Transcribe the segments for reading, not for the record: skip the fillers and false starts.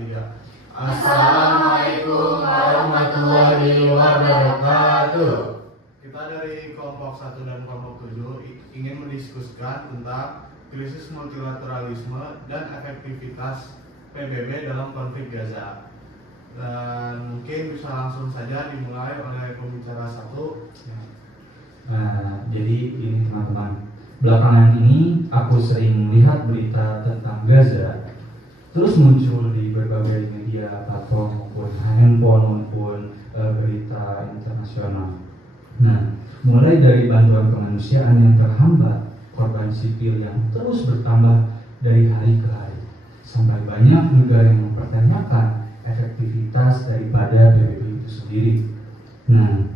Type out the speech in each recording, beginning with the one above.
3. Assalamualaikum warahmatullahi wabarakatuh. Kita dari kelompok 1 dan kelompok 7 ingin mendiskusikan tentang krisis multilateralisme dan efektivitas PBB dalam konflik Gaza. Dan mungkin bisa langsung saja dimulai oleh pembicara 1. Nah, jadi ini teman-teman, belakangan ini aku sering melihat berita tentang Gaza terus muncul di berbagai media platform maupun handphone maupun berita internasional. Nah, mulai dari bantuan kemanusiaan yang terhambat, korban sipil yang terus bertambah dari hari ke hari, sampai banyak negara yang mempertanyakan efektivitas daripada PBB itu sendiri. Nah,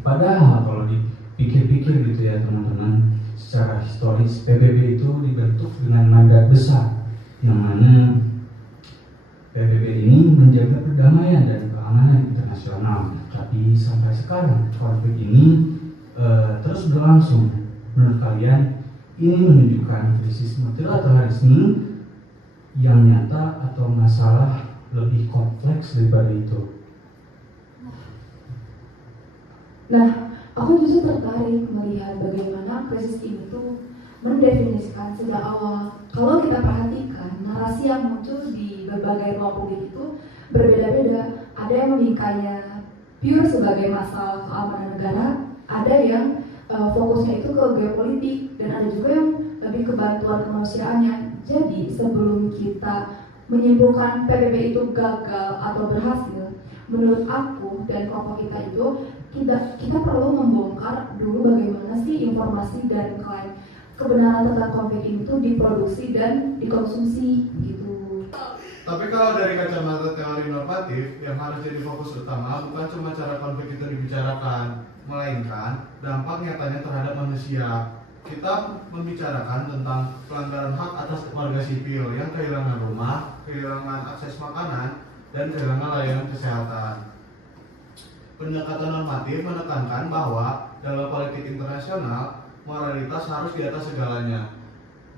padahal kalau dipikir-pikir gitu ya teman-teman, secara historis PBB itu dibentuk dengan mandat besar, yang mana PBB ini menjaga perdamaian dan keamanan internasional. Tapi sampai sekarang konflik ini terus berlangsung. Menurut kalian ini menunjukkan krisis multilateralisme yang nyata atau masalah lebih kompleks daripada itu? Nah, aku justru tertarik melihat bagaimana krisis ini tuh mendefinisikan sejak awal. Kalau kita perhatikan, narasi yang muncul di berbagai ruang publik itu berbeda-beda. Ada yang membingkainya pure sebagai masalah keamanan negara, ada yang fokusnya itu ke geopolitik, dan ada juga yang lebih ke bantuan kemanusiaannya. Jadi sebelum kita menyimpulkan PBB itu gagal atau berhasil, menurut aku dan kelompok kita itu kita perlu membongkar dulu bagaimana sih informasi dan klaim kebenaran tentang konflik ini tuh diproduksi dan dikonsumsi gitu. Tapi kalau dari kacamata teori normatif, yang harus jadi fokus utama bukan cuma cara konflik itu dibicarakan, melainkan dampak nyatanya terhadap manusia. Kita membicarakan tentang pelanggaran hak atas warga sipil yang kehilangan rumah, kehilangan akses makanan, dan kehilangan layanan kesehatan. Pendekatan normatif menekankan bahwa dalam politik internasional, moralitas harus di atas segalanya.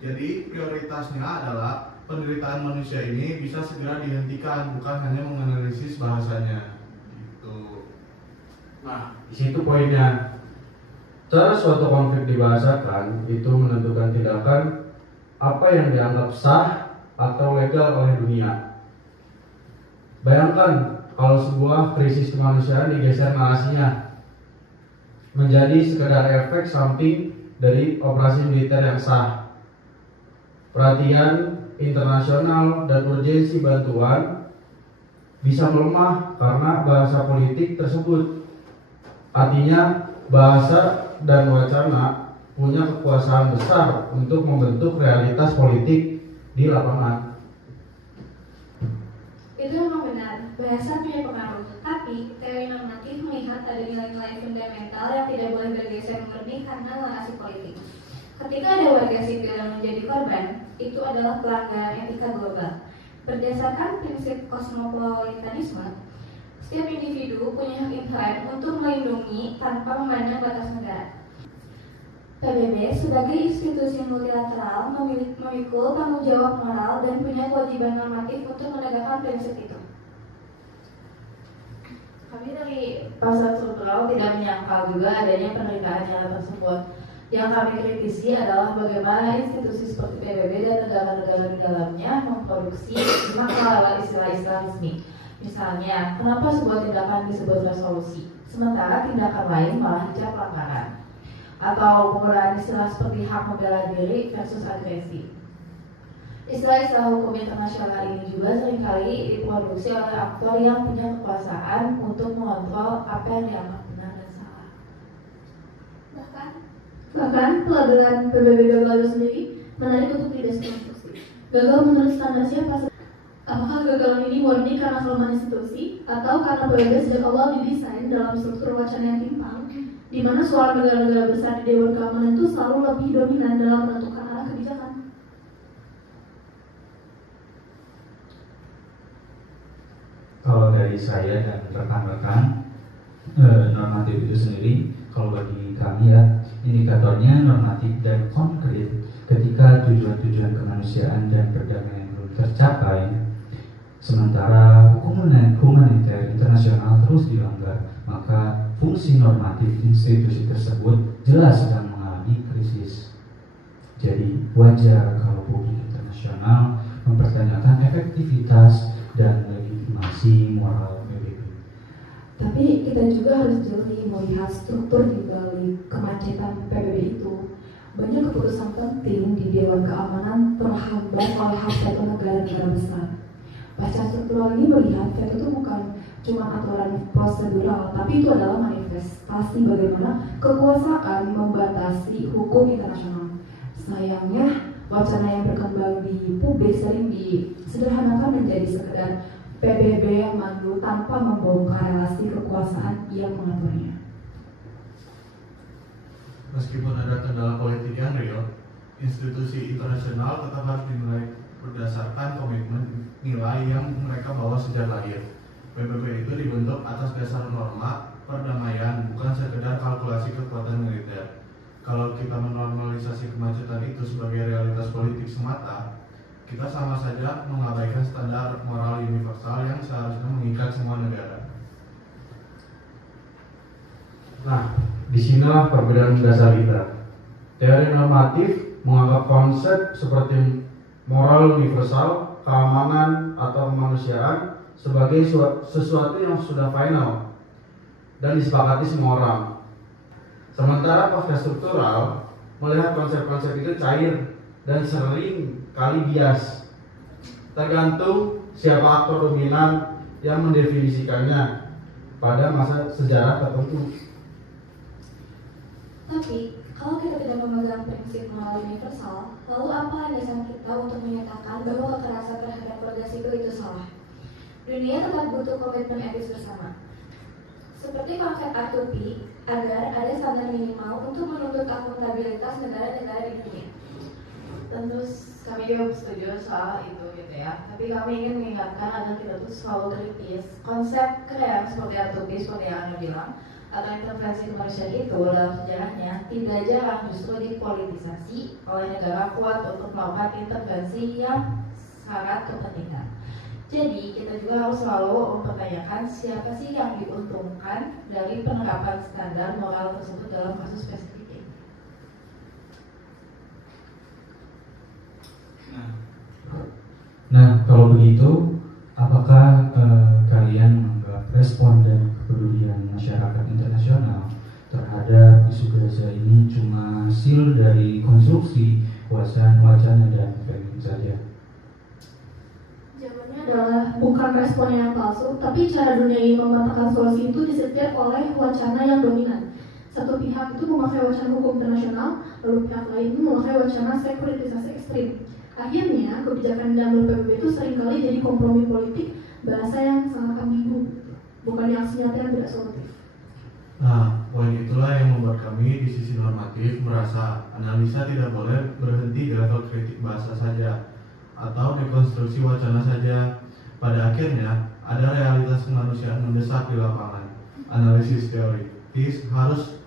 Jadi prioritasnya adalah penderitaan manusia ini bisa segera dihentikan, bukan hanya menganalisis bahasanya. Gitu. Nah, di situ poinnya. Cara suatu konflik dibahasakan itu menentukan tindakan apa yang dianggap sah atau legal oleh dunia. Bayangkan kalau sebuah krisis kemanusiaan digeser narasinya menjadi sekedar efek samping dari operasi militer yang sah. Perhatian internasional dan urgensi bantuan bisa melemah karena bahasa politik tersebut. Artinya bahasa dan wacana punya kekuasaan besar untuk membentuk realitas politik di lapangan. Itu memang benar, bahasa punya pengaruh. Tapi teori normatif melihat ada nilai-nilai fundamental yang tidak boleh bergeser murni karena narasi politik. Ketika ada warga sipil yang menjadi korban, itu adalah pelanggaran etika global. Berdasarkan prinsip kosmopolitanisme, setiap individu punya hak inherent untuk melindungi tanpa memandang batas negara. PBB sebagai institusi multilateral memikul tanggung jawab moral dan punya kewajiban normatif untuk menegakkan prinsip itu. Kami dari pasar struktural tidak menyangkal juga adanya penderitaan nyata tersebut. Yang kami kritisi adalah bagaimana institusi seperti PBB dan negara-negara di dalamnya memproduksi makna lewat istilah-istilah resmi. Misalnya, kenapa sebuah tindakan disebut resolusi, sementara tindakan lain malah dicap pelanggaran? Atau penggunaan istilah seperti hak membela diri versus agresi. Istilah-istilah hukum internasional ini juga seringkali diproduksi oleh aktor yang punya kekuasaan untuk mengontrol apa yang dianggap benar dan salah. Bahkan pelabelan PBB gagal itu sendiri menarik untuk dideskonstruksi. Gagal menurut standar siapa? Apakah kegagalan ini murni karena kelemahan institusi atau karena PBB sejak awal didesain dalam struktur wacana yang timpang, di mana suara negara-negara besar di Dewan Keamanan itu selalu lebih dominan dalam menentukan arah kebijakan? Kalau dari saya dan rekan-rekan, normatif itu sendiri, kalau bagi kami ya, indikatornya normatif dan konkret. Ketika tujuan-tujuan kemanusiaan dan perdamaian belum tercapai, Sementara hukum humaniter internasional terus dilanggar, maka fungsi normatif institusi tersebut jelas sedang mengalami krisis. Jadi wajar kalau publik internasional mempertanyakan efektivitas dan legitimasi moral PBB. Tapi kita juga harus jeli melihat struktur di balik kemacetan PBB itu. Banyak keputusan penting di Dewan Keamanan terhambat oleh hak veto negara-negara besar. Pasca struktural ini melihat veto itu bukan cuma aturan prosedural, tapi itu adalah manifestasi bagaimana kekuasaan membatasi hukum internasional. Sayangnya, wacana yang berkembang di publik sering disederhanakan menjadi sekedar PBB yang mandu tanpa membongkar relasi kekuasaan yang mengaturnya. Meskipun ada kendala politik yang real, institusi internasional tetap harus dinilai berdasarkan komitmen nilai yang mereka bawa sejak lahir. PBB itu dibentuk atas dasar norma perdamaian, bukan sekedar kalkulasi kekuatan militer. Kalau kita menormalisasi kemacetan itu sebagai realitas politik semata, kita sama saja mengabaikan standar moral universal yang seharusnya mengikat semua negara. Nah, disinilah perbedaan dasar kita. Teori normatif menganggap konsep seperti moral universal, keamanan, atau kemanusiaan sebagai sesuatu yang sudah final dan disepakati semua orang. Sementara pasca struktural melihat konsep-konsep itu cair dan sering kali bias, tergantung siapa aktor dominan yang mendefinisikannya pada masa sejarah tertentu. Tapi, kalau kita tidak memegang prinsip moral universal, lalu apa landasan kita untuk menyatakan bahwa kekerasan terhadap warga sipil itu salah? Dunia tetap butuh komitmen etis bersama. Seperti konsep R2P, agar ada standar minimal untuk menuntut akuntabilitas negara-negara di dunia. Tentu kami juga setuju soal itu gitu ya. Tapi kami ingin mengingatkan agar kita tuh selalu kritis. Konsep keren seperti R2P seperti yang Anda bilang atau intervensi kemanusiaan itu dalam sejarahnya tidak jarang justru dipolitisasi oleh negara kuat untuk melakukan intervensi yang syarat kepentingan. Jadi kita juga harus selalu mempertanyakan siapa sih yang diuntungkan dari penerapan standar moral tersebut dalam kasus spesifik ini. Nah, kalau begitu, apakah kalian menganggap respon dan kepedulian masyarakat internasional terhadap isu Gaza ini cuma hasil dari konstruksi wacana dan framing saja? Jawabannya adalah bukan respon yang palsu, tapi cara dunia ini mematahkan solusi itu disetir oleh wacana yang dominan. Satu pihak itu memakai wacana hukum internasional, lalu pihak lain memakai wacana sekuritisasi ekstrim. Akhirnya, kebijakan diambil PBB itu seringkali jadi kompromi politik, bahasa yang sangat ambigu, bukan yang senyata yang tidak solutif. Nah, poin itulah yang membuat kami di sisi normatif merasa analisa tidak boleh berhenti di level kritik bahasa saja atau dekonstruksi wacana saja. Pada akhirnya, ada realitas kemanusiaan mendesak di lapangan. Analisis teoritis harus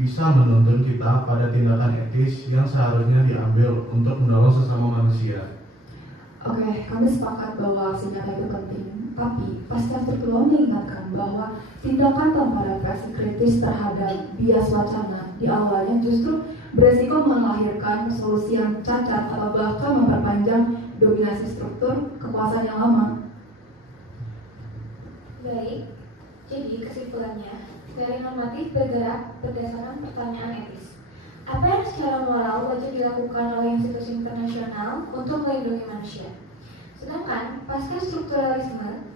bisa menuntun kita pada tindakan etis yang seharusnya diambil untuk menolong sesama manusia. Oke, kami sepakat bahwa senjata itu penting, tapi pasca struktural mengingatkan bahwa tindakan tanpa refleksi kritis terhadap bias wacana di awalnya justru beresiko melahirkan solusi yang cacat atau bahkan memperpanjang dominasi struktur kekuasaan yang lama. Baik, jadi kesimpulannya, teori normatif bergerak berdasarkan pertanyaan etis. Apa yang secara moral wajib dilakukan oleh institusi internasional untuk melindungi manusia? Sedangkan pasca strukturalisme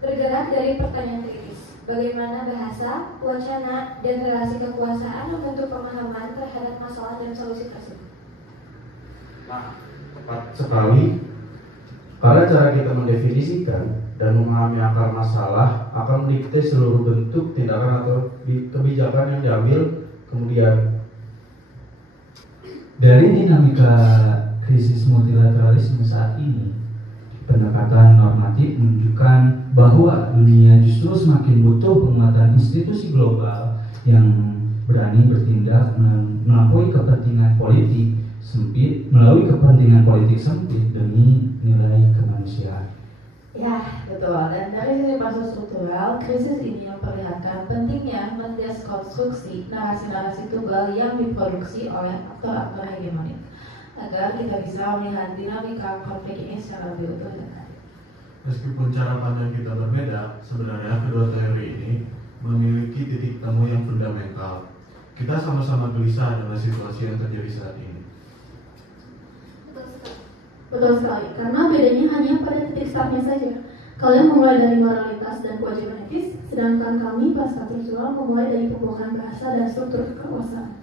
bergerak dari pertanyaan kritis. Bagaimana bahasa, wacana, dan relasi kekuasaan membentuk pemahaman terhadap masalah dan solusi tersebut? Nah, tepat sekali. Karena cara kita mendefinisikan dan memahami akar masalah akan mendikte seluruh bentuk tindakan atau kebijakan yang diambil kemudian. Dari dinamika krisis multilateralisme saat ini, pendekatan normatif menunjukkan bahwa dunia justru semakin butuh penguatan institusi global yang berani bertindak melalui kepentingan politik sempit demi nilai kemanusiaan. Ya, betul. Dan dari sisi pasar struktural, krisis ini memperlihatkan pentingnya mendeskonstruksi narasi-narasi tunggal yang diproduksi oleh aktor-aktor hegemonik agar kita bisa melihat dinamika konflik ini secara lebih utuh dan adil. Meskipun cara pandang kita berbeda, sebenarnya kedua teori ini memiliki titik temu yang fundamental. Kita sama-sama gelisah dengan situasi yang terjadi saat ini. Betul sekali, karena bedanya hanya pada titik startnya saja. Kalian memulai dari moralitas dan kewajiban etis, sedangkan kami pasca struktural memulai dari pembukaan bahasa dan struktur kekuasaan.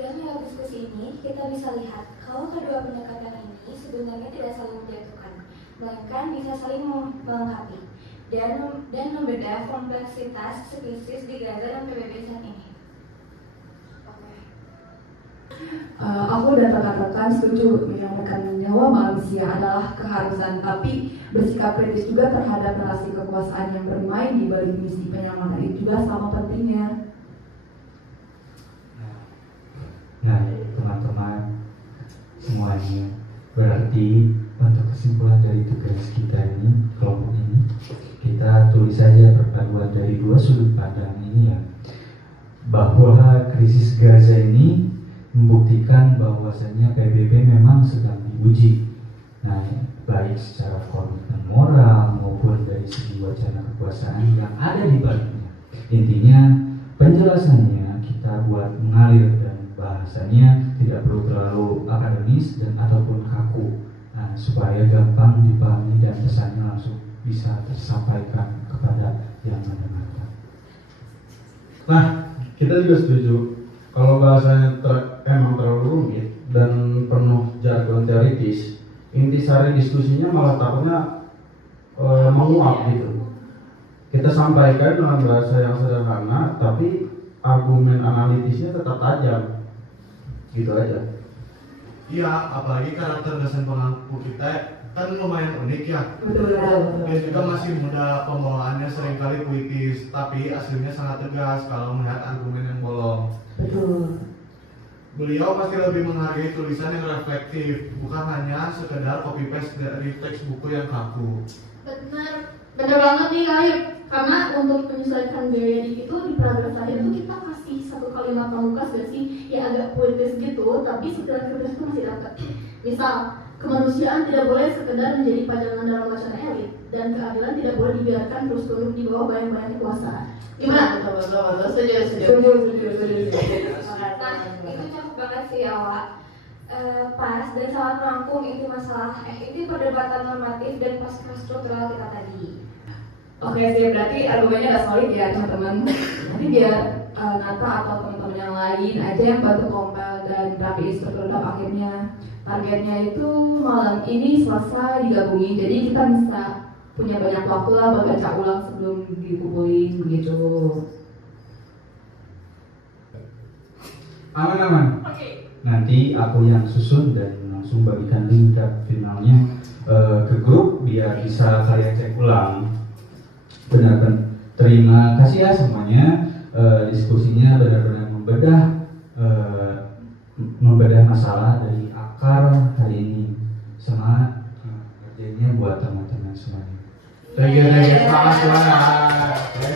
Dan lewat diskusi ini, kita bisa lihat kalau kedua pendekatan ini sebenarnya tidak saling menjatuhkan, melainkan bisa saling melengkapi dan membedah kompleksitas krisis di Gaza dan PBB saat ini. Aku dan rekan-rekan setuju menyelamatkan nyawa manusia adalah keharusan, tapi bersikap kritis juga terhadap narasi kekuasaan yang bermain di balik misi penyelamatan itu juga sama pentingnya. Nah, teman-teman semuanya, berarti untuk kesimpulan dari tugas kita ini, kelompok ini, kita tulis saja perpaduan dari dua sudut pandang ini ya, bahwa krisis Gaza ini membuktikan bahwasannya PBB memang sedang diuji. Nah, baik secara komitmen moral maupun dari segi wacana kekuasaan yang ada di baliknya. Intinya penjelasannya kita buat mengalir dan bahasanya tidak perlu terlalu akademis dan ataupun kaku. Nah, supaya gampang dipahami dan pesannya langsung bisa tersampaikan kepada yang mendengarkan. Nah, kita juga setuju kalau bahasanya emang terlalu rumit dan penuh jargon teoritis, intisari diskusinya malah takutnya menguap gitu. Kita sampaikan dengan bahasa yang sederhana, tapi argumen analitisnya tetap tajam. Gitu aja. Iya, apalagi karakter dosen pengampu kita kan lumayan unik ya. Betul. Dia juga masih muda, pembawaannya seringkali puitis, tapi aslinya sangat tegas kalau melihat argumen yang bolong. Betul. Beliau pasti lebih menghargai tulisan yang reflektif, bukan hanya sekedar copy paste dari teks buku yang kaku. Bener banget nih Kak. Karena untuk menyesuaikan biaya itu di paragraf terakhir itu kita kasih satu kalimat pamungkas gak sih, ya agak puitis gitu, tapi setelah kritis itu masih dapat. Misal, kemanusiaan tidak boleh sekedar menjadi pajangan dalam wacana elit, dan keadilan tidak boleh dibiarkan terus tunduk di bawah bayang-bayang kekuasaan. Gimana? Betul. Setuju. Nah, itu cakep banget sih ya, Wak. Pas dan sangat merangkum inti masalah, inti perdebatan normatif dan pasca struktural kita tadi. Oke sih, berarti argumennya udah solid ya teman-teman. Nanti biar Nata atau teman-teman yang lain aja yang bantu kompil dan rapiin struktur draft akhirnya. Targetnya itu malam ini selesai digabungin, jadi kita bisa punya banyak waktu lah buat baca ulang sebelum dikumpulin begitu. Aman. Nanti aku yang susun dan langsung bagikan link finalnya ke grup biar bisa kalian cek ulang. Benar-benar terima kasih ya semuanya, diskusinya benar-benar membedah masalah dari akar hari ini. Semangat kerjanya buat teman-teman semuanya. Thank you, semangat.